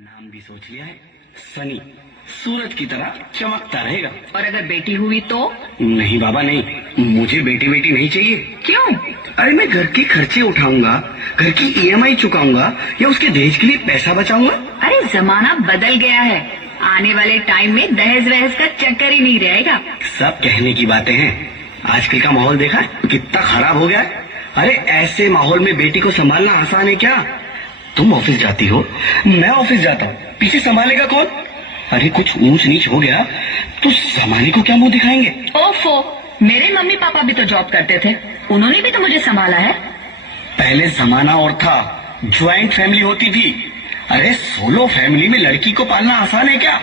नाम भी सोच लिया है, सनी। सूरज की तरह चमकता रहेगा। और अगर बेटी हुई तो? नहीं बाबा नहीं, मुझे बेटी बेटी नहीं चाहिए। क्यों? अरे मैं घर के खर्चे उठाऊंगा, घर की ईएमआई चुकाऊंगा या उसके दहेज के लिए पैसा बचाऊंगा। अरे जमाना बदल गया है, आने वाले टाइम में दहेज वहेज का चक्कर ही नहीं रहेगा। सब कहने की बातें हैं, आजकल का माहौल देखा कितना खराब हो गया है। अरे ऐसे माहौल में बेटी को संभालना आसान है क्या? तुम ऑफिस जाती हो, मैं ऑफिस जाता हूँ, पीछे संभालेगा कौन? अरे कुछ ऊंच नीच हो गया तो जमाने को क्या मुंह दिखाएंगे? ओफो, मेरे मम्मी पापा भी तो जॉब करते थे, उन्होंने भी तो मुझे संभाला है। पहले जमाना और था, ज्वाइंट फैमिली होती थी। अरे सोलो फैमिली में लड़की को पालना आसान है क्या?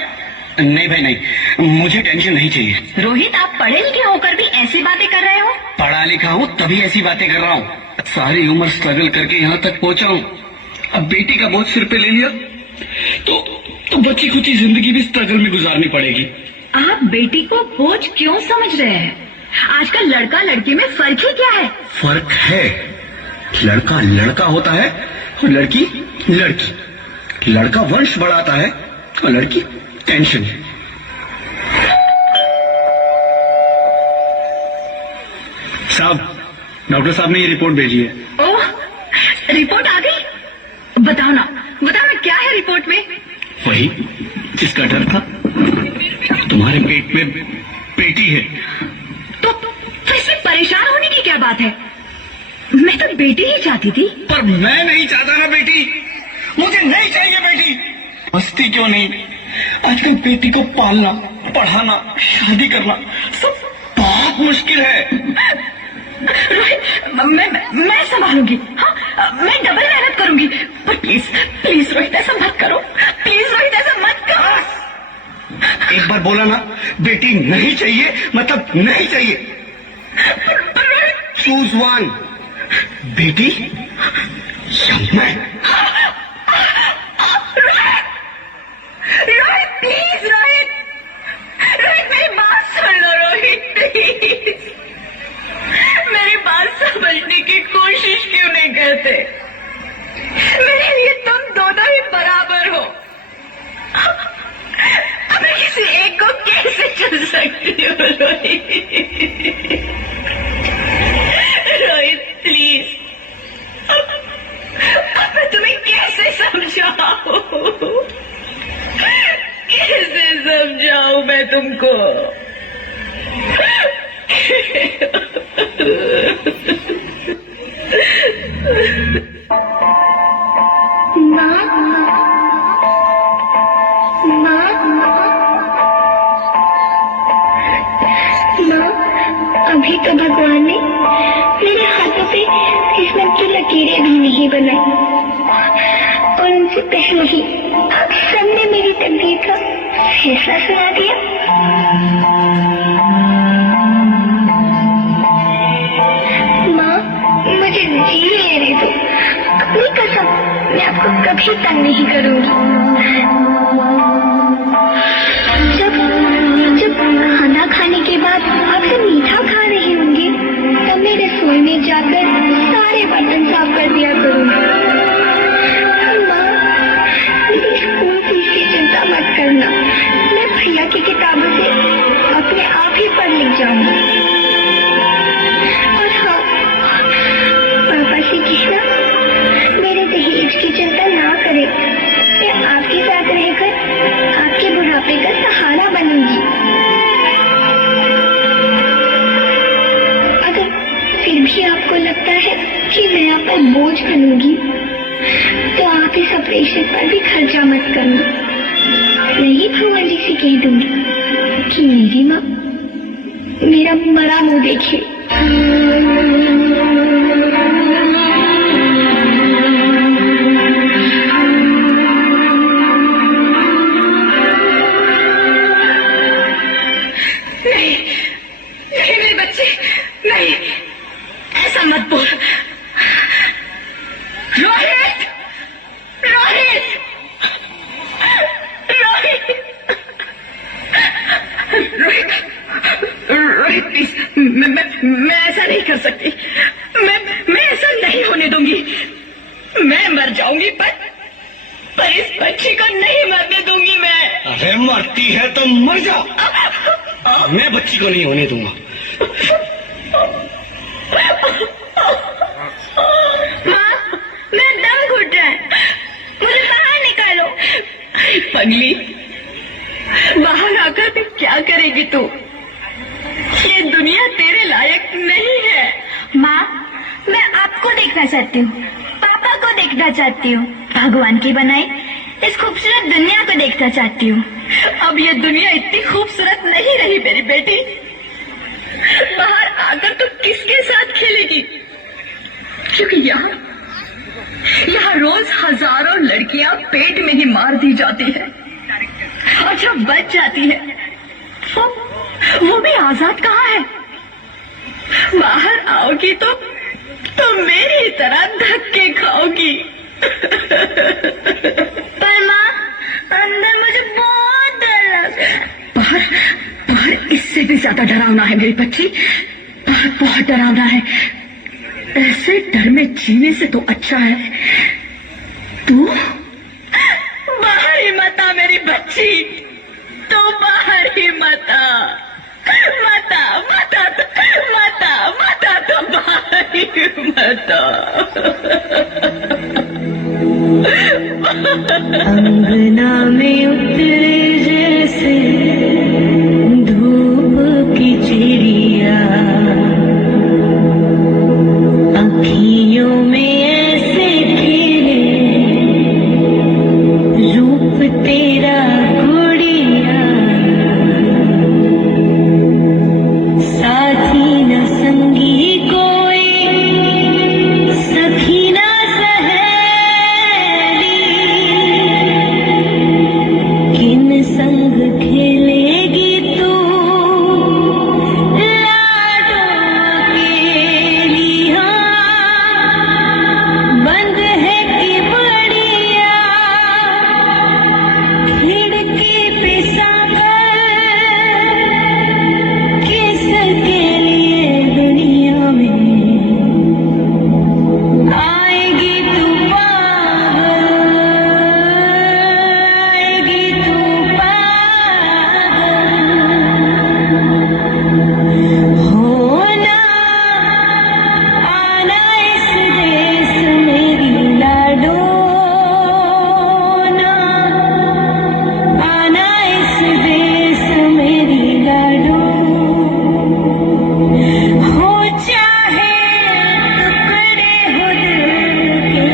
नहीं भाई नहीं, मुझे टेंशन नहीं चाहिए। रोहित, आप पढ़े लिखे होकर भी ऐसी बातें कर रहे हो? पढ़ा लिखा हूँ तभी ऐसी बातें कर रहा हूँ। सारी उम्र स्ट्रगल करके यहाँ तक पहुँचा हूँ, अब बेटी का बोझ सिर पे ले लिया तो बची खुची जिंदगी भी स्ट्रगल में गुजारनी पड़ेगी। आप बेटी को बोझ क्यों समझ रहे हैं? आजकल लड़का लड़की में फर्क ही क्या है? फर्क है, लड़का लड़का होता है और लड़की लड़की। लड़का वंश बढ़ाता है और लड़की टेंशन। साहब, डॉक्टर साहब ने ये रिपोर्ट भेजी है। ओह, रिपोर्ट आ गई? बताओ ना क्या है रिपोर्ट में? वही जिसका डर था, तुम्हारे पेट में बेटी है। तो इसमें परेशान होने की क्या बात है? मैं तो बेटी ही चाहती थी। पर मैं नहीं चाहता ना बेटी, मुझे नहीं चाहिए बेटी। मस्ती क्यों नहीं, आजकल बेटी को पालना, पढ़ाना, शादी करना सब बहुत मुश्किल है। रोहित, मैं संभालूंगी। हाँ, मैं डबल मेहनत करूंगी, पर प्लीज रोहित ऐसा मत करो। प्लीज रोहित ऐसा मत करो। एक बार बोला ना, बेटी नहीं चाहिए मतलब नहीं चाहिए। चूज वन, बेटी या मैं। रोहित प्लीज, रोहित मेरी बात सुन लो। रोहित प्लीज, मेरी बात समझने की कोशिश क्यों नहीं करते? मेरे लिए तुम दोनों ही बराबर हो। मैं किसी एक को कैसे चुन सकती हूँ? रोहित प्लीज, अब मैं तुम्हें कैसे समझाऊं? कैसे समझाऊं मैं तुमको? अभी तो भगवान ने मेरे हाथों पे किस्मत की लकीरें भी नहीं बनाई, और उनसे पहले ही आप सबने मेरी तकदीर का फैसला सुना दिया। माँ, मुझे जी लेने दो, अपनी कसम, मैं आपको कभी तंग नहीं करूंगी। जब खाना खाने के बाद आपसे मीठा खा रही होंगी, तब मैं रसोई में जाकर सारे बर्तन साफ कर दिया करूंगी। माँ, मेरी स्कूल फीस की चिंता मत करना, मैं भैया की किताबों से अपने आप ही पढ़ लिख जाऊंगी। और हाँ, पापा से कहना मेरे दहेज की चिंता ना करे, मैं आपके साथ रहकर आपके बुढ़ापे का सहारा बनूंगी। अगर फिर भी आपको लगता है कि मैं आप पर बोझ बनूंगी, तो आप इस ऑपरेशन पर भी खर्चा मत करना। मैं ही भगवान जी से कह दूंगी कि मेरी माँ मेरा मरा मुंह देखे। नहीं मेरे बच्चे, नहीं, ऐसा मत बोल। रोहित, रोहित, रोहित, रोहित, रोहित प्लीज, मैं ऐसा नहीं कर सकती। मैं ऐसा नहीं होने दूंगी। मैं मर जाऊंगी, पर इस बच्ची को नहीं चाहती है तो मर जा, मैं बच्ची को नहीं होने दूंगा। माँ, मेरा दम घुट रहा है, मुझे बाहर निकालो। पगली, बाहर आकर भी क्या करेगी तू? ये दुनिया तेरे लायक नहीं है। माँ, मैं आपको देखना चाहती हूँ, पापा को देखना चाहती हूँ, भगवान की बनाई इस खूबसूरत दुनिया को देखना चाहती हूँ। अब ये दुनिया इतनी खूबसूरत नहीं रही मेरी बेटी। बाहर आकर तो किसके साथ खेलेगी? क्योंकि यहाँ रोज हजारों लड़कियां पेट में ही मार दी जाती है, और जो बच जाती है वो भी आजाद कहाँ है? बाहर आओगी तो मेरी तरह धक्के खाओगी। पर माँ, अंदर मुझे बहुत डर लग रहा है। बाहर इससे भी ज्यादा डरावना है मेरी बच्ची, बहुत डरावना है। ऐसे डर में जीने से तो अच्छा है तू बाहर ही मत आ मेरी बच्ची, तो बाहर ही मत आ, तो बाहर ही मत आ। अंगना में उतरे जैसे धूप की चिड़िया, अखियों में ऐसे खेले रूप तेरा गुड़िया, साथी न संगी कोई, सखी न किन संग खेलेगी तू लाडो अकेली, बंद है कि बढ़िया खिड़की पे सांभर, किसके लिए दुनिया में आएगी तू पागल, आएगी तू पागल, होना आना इस देश मेरी लाडो, ना आना इस देश मेरी लाडो, हो चाहे टुकड़े हो दिल के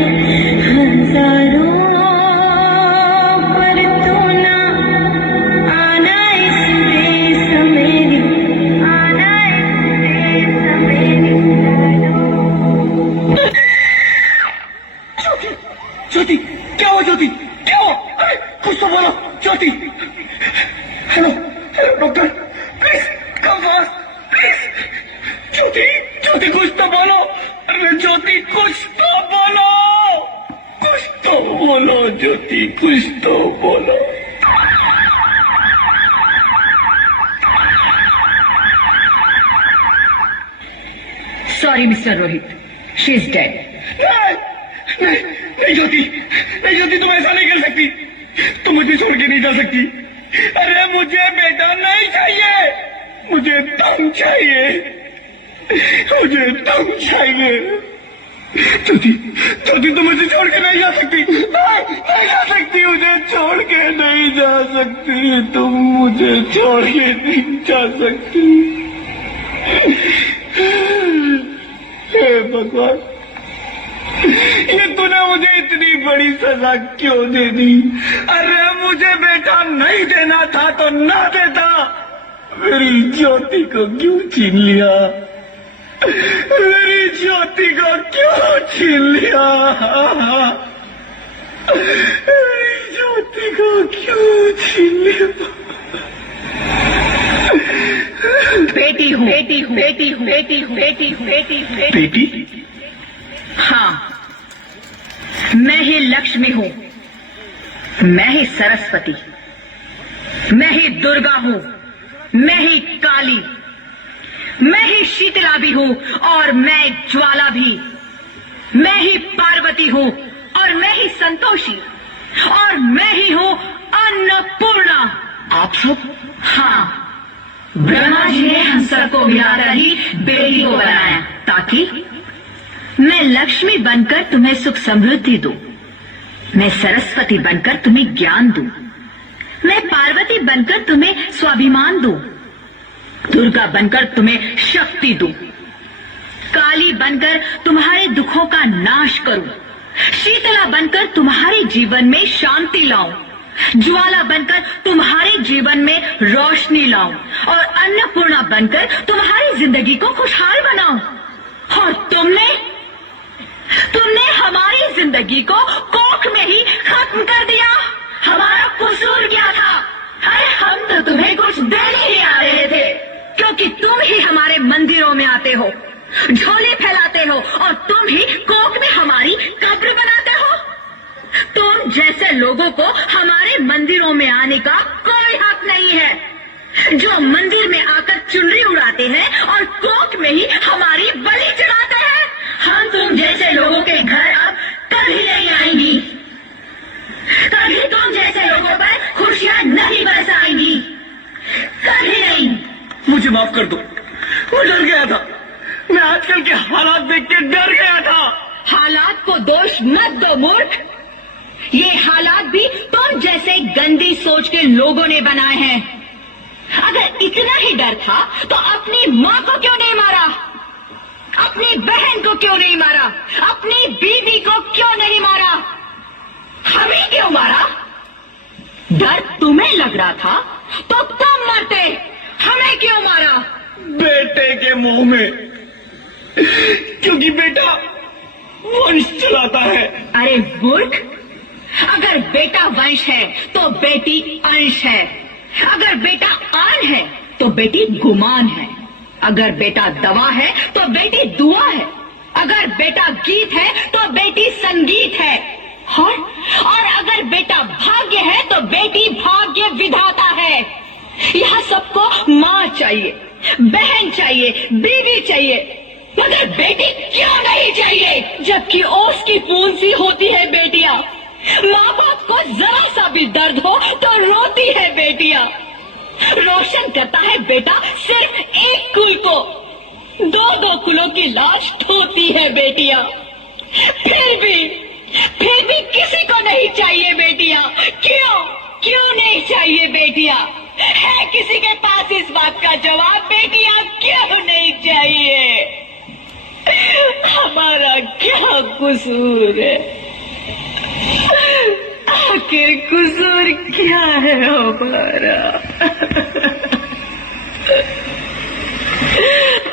हजारों, पर तू ना आना इस देश मेरी, आना इस देश मेरी लाडो। ज्योति, क्या हुआ ज्योति, क्या हुआ? अरे कुछ तो बोलो Jyoti. Hello hello doctor, please come fast, please. Jyoti कुछ तो बोलो। अरे ज्योति कुछ तो बोलो, कुछ तो बोलो ज्योति, कुछ तो बोलो। Sorry mister Rohit, she is dead. नहीं ज्योति, नहीं ज्योति, तुम ऐसा नहीं कर सकती, तुम मुझे छोड़ के नहीं जा सकती। अरे मुझे बेटा नहीं चाहिए, मुझे दम चाहिए, मुझे दम चाहिए। ज्योति, ज्योति तुम मुझे छोड़ के नहीं जा सकती, नहीं जा सकती, मुझे छोड़ के नहीं जा सकती, तुम मुझे छोड़ के नहीं जा सकती। हे भगवान, ये तूने मुझे इतनी बड़ी सजा क्यों दे दी? अरे मुझे बेटा नहीं देना था तो ना देता, मेरी ज्योति को क्यों छीन लिया? मेरी ज्योति को क्यों छीन लिया? मेरी ज्योति को क्यों छीन लिया? बेटी हूँ, बेटी हूँ, बेटी हूँ, बेटी हूँ, बेटी हूँ, बेटी हूँ, बेटी? हाँ, मैं ही लक्ष्मी हूँ, मैं ही सरस्वती, मैं ही दुर्गा हूँ, मैं ही काली, मैं ही शीतला भी हूँ और मैं ज्वाला भी, मैं ही पार्वती हूँ और मैं ही संतोषी, और मैं ही हूँ अन्नपूर्णा। आप ब्रह्मा जी ने हम सबको मिलाकर ही बेटी को बनाया ताकि मैं लक्ष्मी बनकर तुम्हें सुख समृद्धि दूं, मैं सरस्वती बनकर तुम्हें ज्ञान दूं, मैं पार्वती बनकर तुम्हें स्वाभिमान दूं, दुर्गा बनकर तुम्हें शक्ति दूं, काली बनकर तुम्हारे दुखों का नाश करूं, शीतला बनकर तुम्हारे जीवन में शांति लाऊं, ज्वाला बनकर तुम्हारे जीवन में रोशनी लाऊं और अन्नपूर्णा बनकर तुम्हारी जिंदगी को खुशहाल बनाऊं। और तुमने हमारी जिंदगी को कोख में ही खत्म कर दिया। हमारा कसूर क्या था? अरे हम तो तुम्हें कुछ देने ही आ रहे थे, क्योंकि तुम ही हमारे मंदिरों में आते हो, झोले फैलाते हो और तुम ही कोख में हमारी कब्र बनाते हो। तुम जैसे लोगों को हमारे मंदिरों में आने का कोई हक नहीं है, जो मंदिर में आकर चुनरी उड़ाते हैं और कोख में ही हमारी बलि चढ़ाते हैं। हम तुम जैसे लोगों के घर अब कभी नहीं आएंगी, कभी तुम जैसे लोगों पर खुशियां नहीं बरसाएंगी, कभी नहीं। मुझे माफ कर दो, मैं डर गया था। मैं आजकल के हालात देख के डर गया था। हालात को दोष मत दो मूर्ख, ये हालात भी तुम जैसे गंदी सोच के लोगों ने बनाए हैं। अगर इतना ही डर था तो अपनी माँ को क्यों नहीं मारा, अपनी बहन को क्यों नहीं मारा, अपनी बीवी को क्यों नहीं मारा, हमें क्यों मारा? डर तुम्हें लग रहा था तो तुम मरते, हमें क्यों मारा? बेटे के मुंह में, क्योंकि बेटा वंश चलाता है। अरे मूर्ख, अगर बेटा वंश है तो बेटी अंश है, अगर बेटा आन है तो बेटी गुमान है, अगर बेटा दवा है तो बेटी दुआ है, अगर बेटा गीत है तो बेटी संगीत है, और अगर बेटा भाग्य है तो बेटी भाग्य विधाता है। यहाँ सबको माँ चाहिए, बहन चाहिए, बीवी चाहिए, मगर बेटी क्यों नहीं चाहिए? जबकि ओस की बूंद सी होती है बेटियां, माँ बाप को जरा सा भी दर्द हो तो रोती है बेटियां। रोशन करता है बेटा सिर्फ एक कुल को, दो दो कुलों की लाश ढोती है बेटियां। फिर भी किसी को नहीं चाहिए बेटियां। क्यों नहीं चाहिए बेटियां? है किसी के पास इस बात का जवाब? बेटियां क्यों नहीं चाहिए? हमारा क्या कसूर है? आखिर कसूर क्या है हमारा?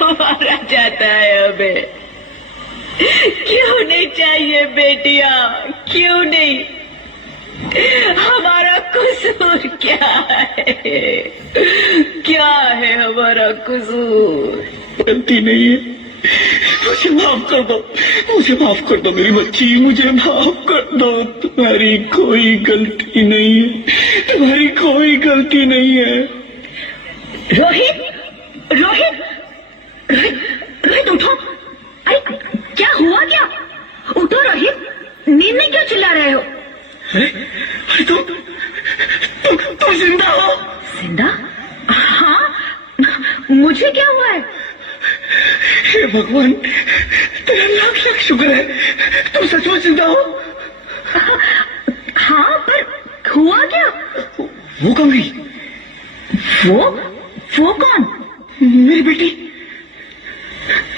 मारा जाता है हमें, क्यों नहीं चाहिए बेटियां? क्यों नहीं? हमारा कसूर क्या है? क्या है हमारा कसूर? गलती नहीं है, मुझे माफ कर दो, मुझे माफ कर दो मेरी बच्ची, मुझे माफ कर दो। तुम्हारी कोई गलती नहीं है, तुम्हारी कोई गलती नहीं है। रोहित, रोहित, रोहित, रोहित उठो। अरे क्या हुआ? क्या? उठो रोहित, नींद में क्यों चिल्ला रहे हो? अरे तुम जिंदा हो? जिंदा? हाँ, मुझे क्या हुआ है? हे भगवान, तेरा लाख लाख शुक्र है, तुम सचमुच जिंदा हो। हाँ, पर हुआ क्या? वो कौन गई? वो कौन? मेरी बेटी,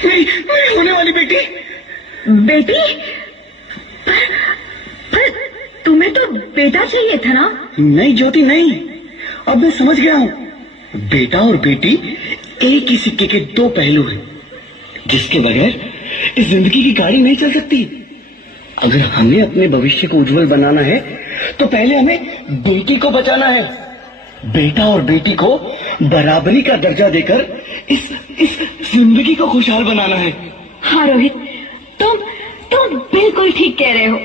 मेरी होने वाली बेटी। बेटी? पर तुम्हें तो बेटा चाहिए था ना? नहीं ज्योति नहीं, अब मैं समझ गया हूँ। बेटा और बेटी एक ही सिक्के के दो पहलू हैं, जिसके बगैर इस जिंदगी की गाड़ी नहीं चल सकती। अगर हमें अपने भविष्य को उज्जवल बनाना है तो पहले हमें बेटी को बचाना है। बेटा और बेटी को बराबरी का दर्जा देकर इस जिंदगी को खुशहाल बनाना है। हाँ रोहित, तुम बिल्कुल ठीक कह रहे हो।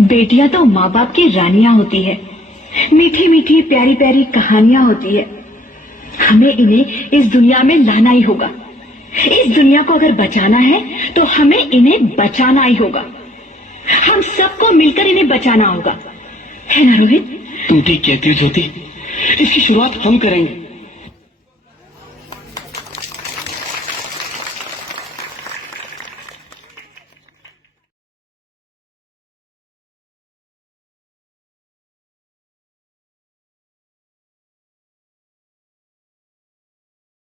बेटियां तो माँ बाप की रानियां होती है, मीठी मीठी प्यारी प्यारी कहानियां होती है। हमें इन्हें इस दुनिया में लाना ही होगा। इस दुनिया को अगर बचाना है तो हमें इन्हें बचाना ही होगा। हम सबको मिलकर इन्हें बचाना होगा, है ना रोहित? तुम ठीक कहती हो ज्योति, इसकी शुरुआत हम करेंगे।